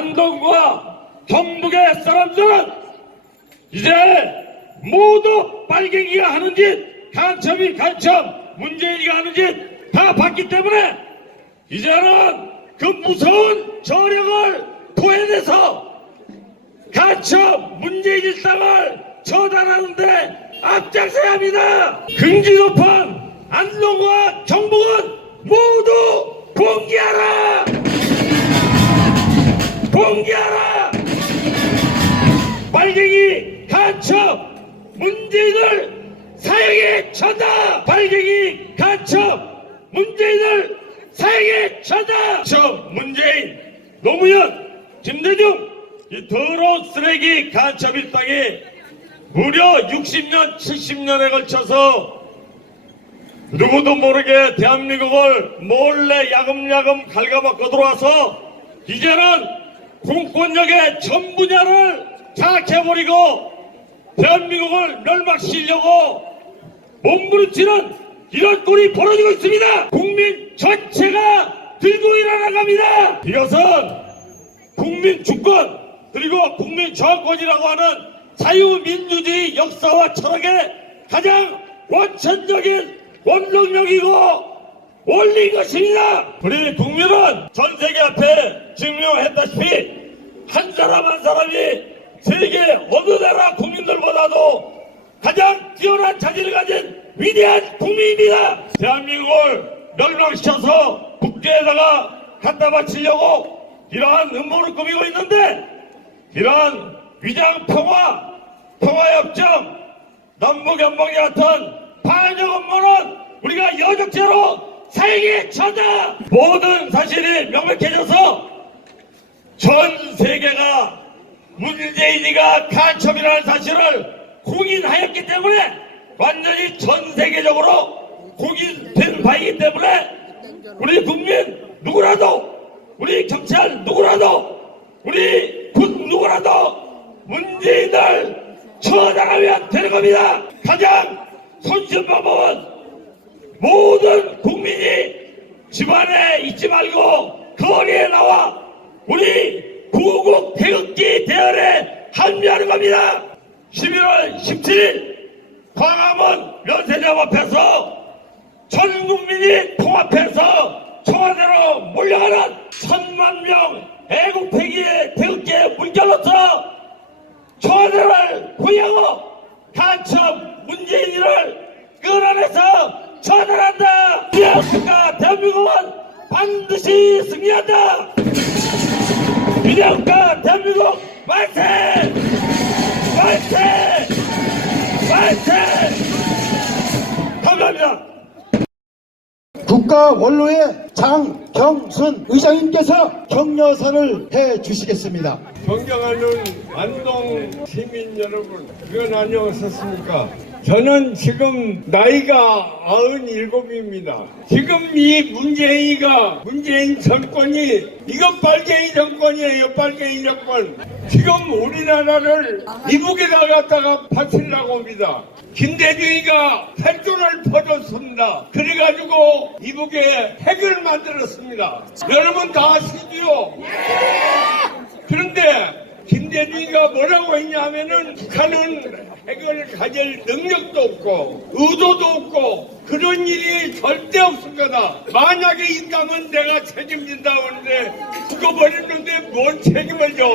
안동과 경북의 사람들은 이제 모두 빨갱이가 하는 짓, 간첩이 간첩, 문재인이가 하는 짓 다 봤기 때문에 이제는 그 무서운 저력을 토해내서 간첩 문재인 일당을 처단하는데 앞장서야 합니다. 긍지 높은 안동과 경북은 모두 봉기하라! 봉기하라! 빨갱이 간첩 문재인을 사형에 쳐다! 빨갱이 간첩 문재인을 사형에 쳐다! 저 문재인, 노무현, 김대중 이 더러운 쓰레기 간첩 일당이 무려 60년, 70년에 걸쳐서 누구도 모르게 대한민국을 몰래 야금야금 갉아먹고 들어와서 이제는 공권력의 전 분야를 장악해버리고 대한민국을 멸망시키려고 몸부림치는 이런 꼴이 벌어지고 있습니다. 국민 전체가 들고 일어나갑니다. 이것은 국민 주권 그리고 국민 저권이라고 하는 자유민주주의 역사와 철학의 가장 원천적인 원동력이고 원리인 것입니다. 우리 국민은 전 세계 앞에 증명했다시피 한 사람 한 사람이 세계 어느 나라 국민들보다도 가장 뛰어난 자질을 가진 위대한 국민입니다. 대한민국을 멸망시켜서 국제에다가 갖다 바치려고 이러한 음모를 꾸미고 있는데 이러한 위장 평화, 평화협정, 남북연맹 같은 반역 업무는 우리가 여적죄로 사형에 처다 모든 사실이 명백해져서 전 세계가 문재인이가 간첩이라는 사실을 공인하였기 때문에 완전히 전 세계적으로 공인된 바이기 때문에 우리 국민 누구라도 우리 경찰 누구라도 우리 군 누구라도 문재인을 처단하면 되는 겁니다. 가장 손쉬운 방법은 모든 국민이 집안에 있지 말고 거리에 나와 우리 구국 태극기 대열에 합류하는 겁니다. 11월 17일 광화문 면세점 앞에서 전 국민이 통합해서 청와대로 몰려가는 천만 명 애국패기의 태극기에 물결로서 청와대를 포위하고 간첩 문재인이를 끌어내서 처단한다. 미국과 대한민국은 반드시 승리한다. 미국과 대한민국 만세! 만세! 만세! 감사합니다. 국가 원로의 장경순 의장님께서 격려사를 해 주시겠습니다. 존경하는 안동 시민 여러분, 그건 안녕하셨습니까? 저는 지금 나이가 97입니다. 지금 이 문재인이가, 문재인 정권이, 이거 빨갱이 정권이에요, 빨갱이 정권. 지금 우리나라를 이북에다 갖다가 바치려고 합니다. 김대중이가 핵전을 퍼줬습니다. 그래가지고 이북에 핵을 만들었습니다. 여러분 다 아시죠? 그런데 김대중이가 뭐라고 했냐면은 북한은 핵을 가질 능력도 없고 의도도 없고 그런 일이 절대 없을 거다. 만약에 있다면 내가 책임진다 하는데 죽어버렸는데 뭔 책임을 져?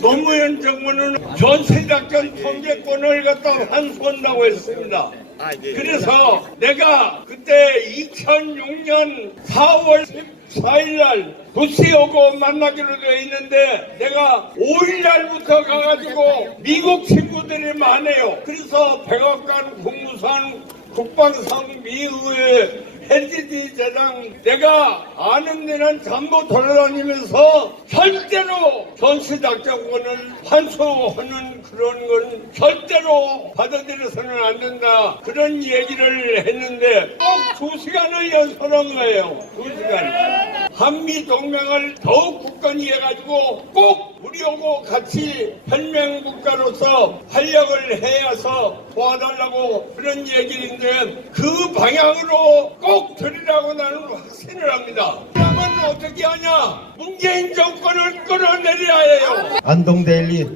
노무현 정부는 전세작전 통제권을 갖다 환수한다고 했습니다. 그래서 내가 그때 2006년 4월 14일날 부스에 오고 만나기로 되어 있는데 내가 5일날부터 가가지고 미국 친구들이 많아요. 그래서 백악관 국무상 국방상 미의회 LGD 재장 내가 아는 데는 전부 돌아다니면서 절대로 전시작전권을 환수하는 그런 건 절대로 받아들여서는 안 된다. 그런 얘기를 했는데 꼭 두 시간을 연설한 거예요. 두 시간. 한미 동맹을 더욱 굳건히 해가지고 꼭 우리하고 같이 혈맹국가로서 활력을 해야서 도와달라고 그런 얘기인데 그 방향으로 꼭 들으라고 나는 확신을 합니다. 그러면 어떻게 하냐? 문재인 정권을 끌어내려야 해요. 안동데일리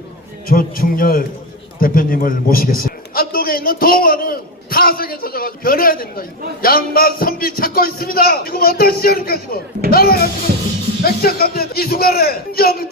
조충렬 대표님을 모시겠습니다. 안동에 있는 동화는 타석에 젖어가지고 변해야 됩니다. 양만 선비 찾고 있습니다. 지금 어떤 시절입니까 지금? 나라가 지금 백작한데 이 순간에 김정동화 같은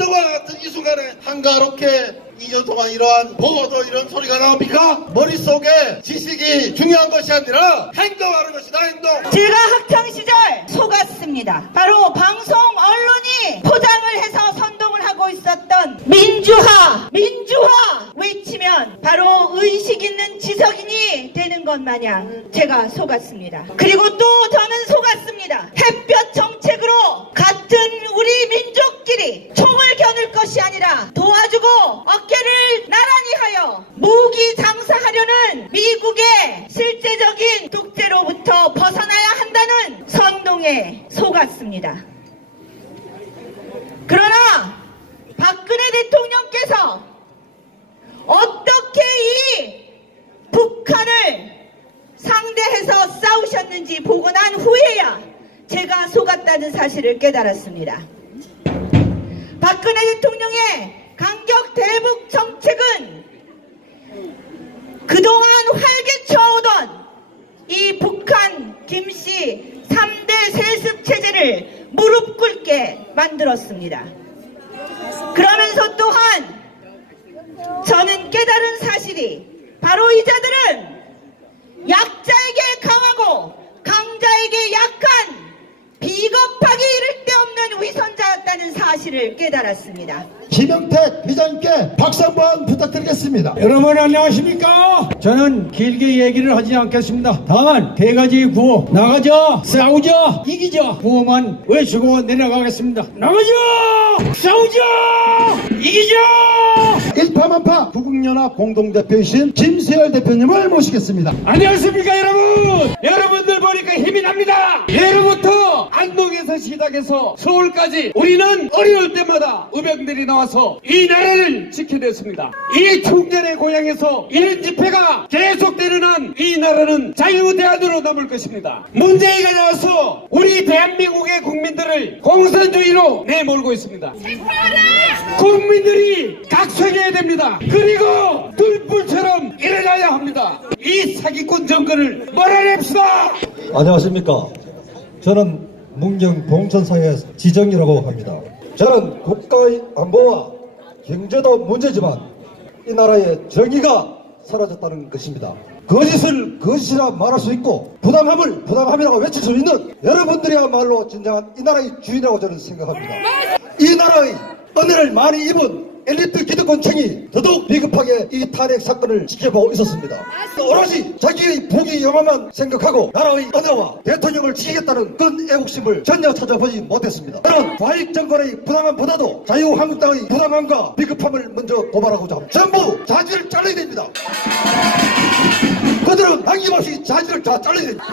이 순간에 한가롭게 2년 동안 이러한 보고도 이런 소리가 나옵니까? 머릿속에 지식이 중요한 것이 아니라 행동하는 것이다 행동. 제가 학창 시절 속았습니다. 바로 방송 언론이 포장을 해서 선동을 하고 있었던 민주화, 민주화 외치면 바로 의식 있는 지석인이 되는 것 마냥 제가 속았습니다. 그리고 또 저는 속았습니다. 햇볕 정책으로 같은 우리 민족끼리 총을 겨눌 것이 아니라 도와주고 어깨를 나란히 하여 무기 장사하려는 미국의 실제적인 독재로부터 벗어나야 한다는 선동에 속았습니다. 그러나 박근혜 대통령께서 어떻게 이 북한을 상대해서 싸우셨는지 보고 난 후에야 제가 속았다는 사실을 깨달았습니다. 박근혜 대통령의 강력 대북 정책은 그동안 활개쳐오던 이 북한 김씨 3대 세습 체제를 무릎 꿇게 만들었습니다. 그러면서 또한 저는 깨달은 사실이 바로 이 자들은 약자에게 강하고 강자에게 약한 비겁하기 이를 데 없는 위선자였다는 사실을 깨달았습니다. 김영택 회장님께 박수 한번 부탁드리겠습니다. 여러분 안녕하십니까? 저는 길게 얘기를 하지 않겠습니다. 다만 세 가지 구호 나가자 싸우자 이기자 구호만 외치고 내려가겠습니다. 나가자 싸우자 이기자 일파만파 구국연합 공동대표이신 김세열 대표님을 모시겠습니다. 안녕하십니까 여러분 여러분들 보니까 힘이 납니다 예로부터 안동에서 시작해서 서울까지 우리는 어려울 때마다 의병들이 나와서 이 나라를 지켜냈습니다 이 총전의 고향에서 이런 집회가 계속되는 한 이 나라는 자유대안으로 남을 것입니다 문재인가 나와서 우리 대한민국의 국민들을 공산주의로 내몰고 있습니다 국민들이 각성해야 됩니다. 그리고 둘불처럼 일어나야 합니다. 이 사기꾼 정권을 몰아냅시다. 안녕하십니까. 저는 문경 봉천사의 지정이라고 합니다. 저는 국가의 안보와 경제도 문제지만 이 나라의 정의가 사라졌다는 것입니다. 거짓을 거짓이라 말할 수 있고 부당함을 부당함이라고 외칠 수 있는 여러분들이야말로 진정한 이 나라의 주인이라고 저는 생각합니다. 이 나라의 은혜를 많이 입은 엘리트 기득권층이 더더욱 비겁하게 이 탄핵 사건을 지켜보고 있었습니다. 오로지 자기의 부귀 영화만 생각하고 나라의 은혜와 대통령을 지키겠다는 그런 애국심을 전혀 찾아보지 못했습니다. 저는 좌익 정권의 부당함보다도 자유한국당의 부당함과 비겁함을 먼저 고발하고자 합니다. 전부 자질을 잘라야 됩니다. 그들은 남김없이 자질을 다 잘라야 됩니다.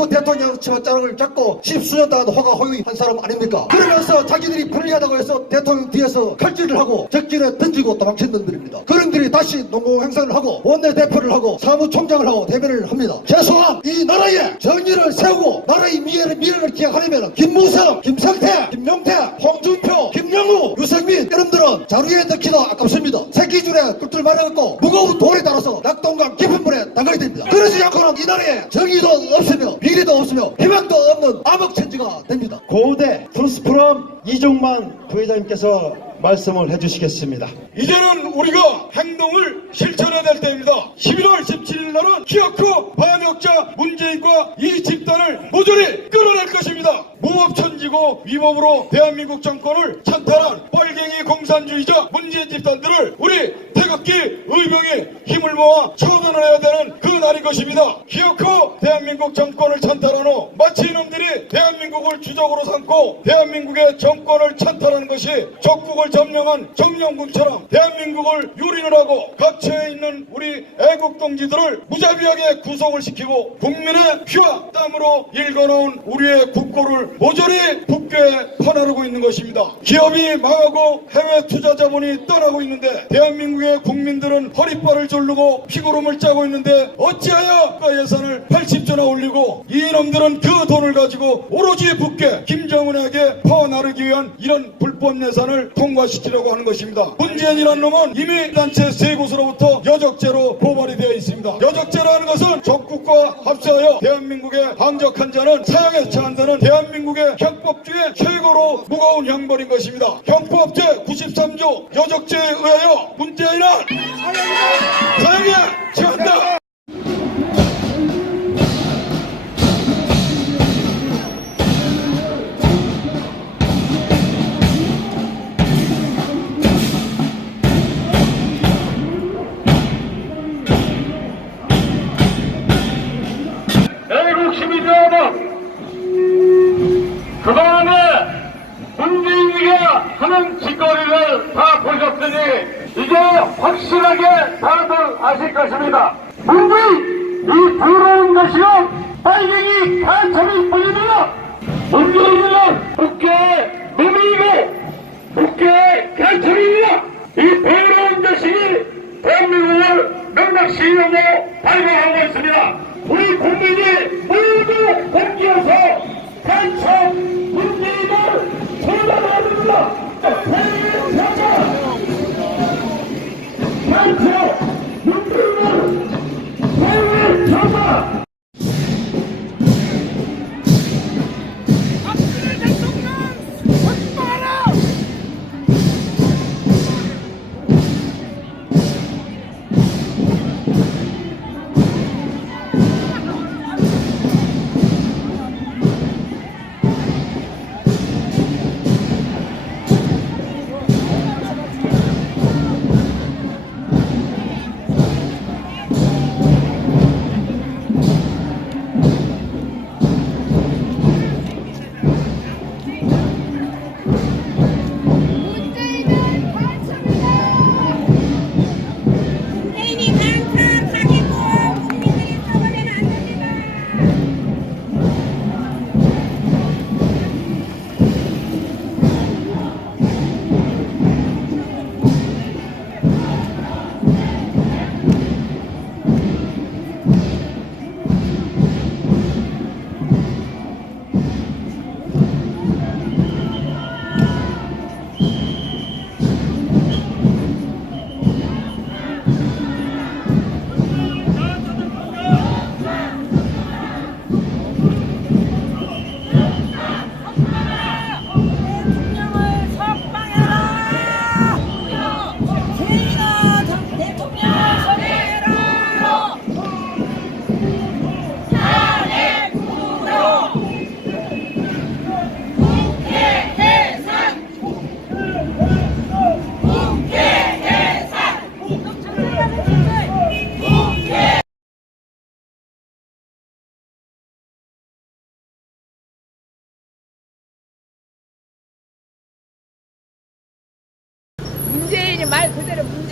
그놈들이 전부 대통령 치맛자락을 잡고 십수년 동안 호가호위 한 사람 아닙니까? 그러면서 자기들이 불리하다고 해서 대통령 뒤에서 칼질을 하고 적진에 던지고 도망친 놈들입니다. 그놈들이 다시 농공 행사를 하고 원내대표를 하고 사무총장을 하고 대변을 합니다. 최소한 이 나라에 정의를 세우고 나라의 미래를, 미래를 기약하려면 김무성, 김성태, 김용태, 홍준표, 김영우, 유승민 여러분들은 자루에 넣기도 아깝습니다. 새끼줄에 꿀꿀 말아갖고 무거운 돌에 따라서 낙동강 깊은 물에 담가야 됩니다. 그러지 않고는 이 나라에 정의도 없으며 미래도 없으며 희망도 없는 암흑천지가 됩니다. 고대 투스프롬 이종만 부회장님께서 말씀을 해주시겠습니다. 이제는 우리가 행동을 실천해야 될 때입니다. 11월 17일 날은 기어코 반역자 문재인과 이 집단을 모조리 끌어낼 것입니다. 무법천지고 위법으로 대한민국 정권을 찬탈한 빨갱이 공산주의자 문재인 집단들을 우리 태극기 의병이 힘을 모아 처단을 해야 되는 그 날인 것입니다. 기어코 대한민국 정권을 찬탈한 후 마치 이놈들이 대한민국을 주적으로 삼고 대한민국의 정권을 찬탈하는 것이 적국을 점령한 정령군처럼 대한민국을 유린을 하고 각처에 있는 우리 애국 동지들을 무자비하게 구속을 시키고 국민의 피와 땀으로 일궈놓은 우리의 국고를 모조리 북괴 퍼나르고 있는 것입니다. 기업이 망하고 해외 투자 자본이 떠나고 있는데 대한민국의 국민들은 허리빨을 졸르고 피구름을 짜고 있는데 어찌하여 그 예산을 80조나 올리고 이놈들은 그 돈을 가지고 오로지 북괴 김정은에게 퍼나르기 위한 이런 불법 예산을 통과시키려고 하는 것입니다. 문재인이라는 놈은 이미 단체 세 곳으로부터 여적죄로 고발이 되어 있습니다. 여적죄라는 것은 적국과 합세하여 대한민국의 방적한 자는 사형에 처한다는 대한민국의 형법 중에 최고로 무거운 형벌인 것입니다. 형법 제 93조 여적죄에 의하여 문재인은 사형에 처한다. 발광하고 있습니다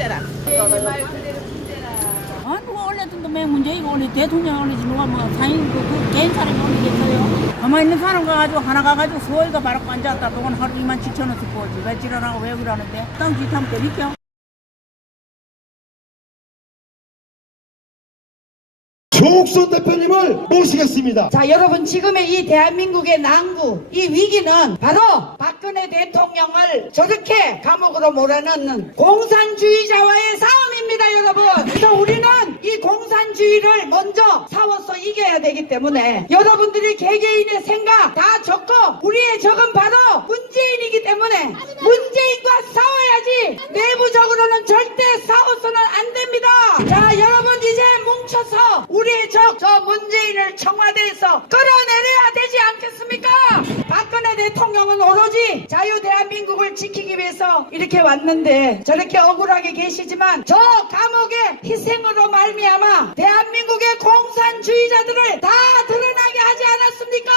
문제라. 문재인이 말 그대로 문제라. 아, 누가 올렸던데 왜 문재인이 올리 대통령 올리지 누가 뭐 사인 그, 그 개인 사람이 올리겠어요? 가만히 있는 사람 가가지고 하나 가가지고 수호이가 바로 앉았다 그건 하루 2만 7천 원씩 보지 왜 지랄하고 왜 그러는데 땅 뒤타면 때릴게 조옥선 대표님을 모시겠습니다. 자, 여러분 지금의 이 대한민국의 난구, 이 위기는 바로 박근혜 대통령을 저렇게 감옥으로 몰아넣는 공산주의자와의 싸움입니다, 여러분. 그래서 우리는 이 공산주의를 먼저 싸워서 이겨야 되기 때문에 여러분들이 개개인의 생각 다 적고 우리의 적은 바로 문재인이기 때문에 문재인과 싸워야지 내부적으로는 절대 싸워서는 안 됩니다. 자, 여러분 이제 뭉쳐서 우리의 적저 문재인을 청와대에서 끌어내려야 되지 않겠습니까? 박근혜 대통령은 오로지 자유 대한민국을 지키기 위해서 이렇게 왔는데 저렇게 억울하게 계시지만 저 감옥의 희생으로 말미암아 대한민국의 공산주의자들을 다 드러나게 하지 않았습니까?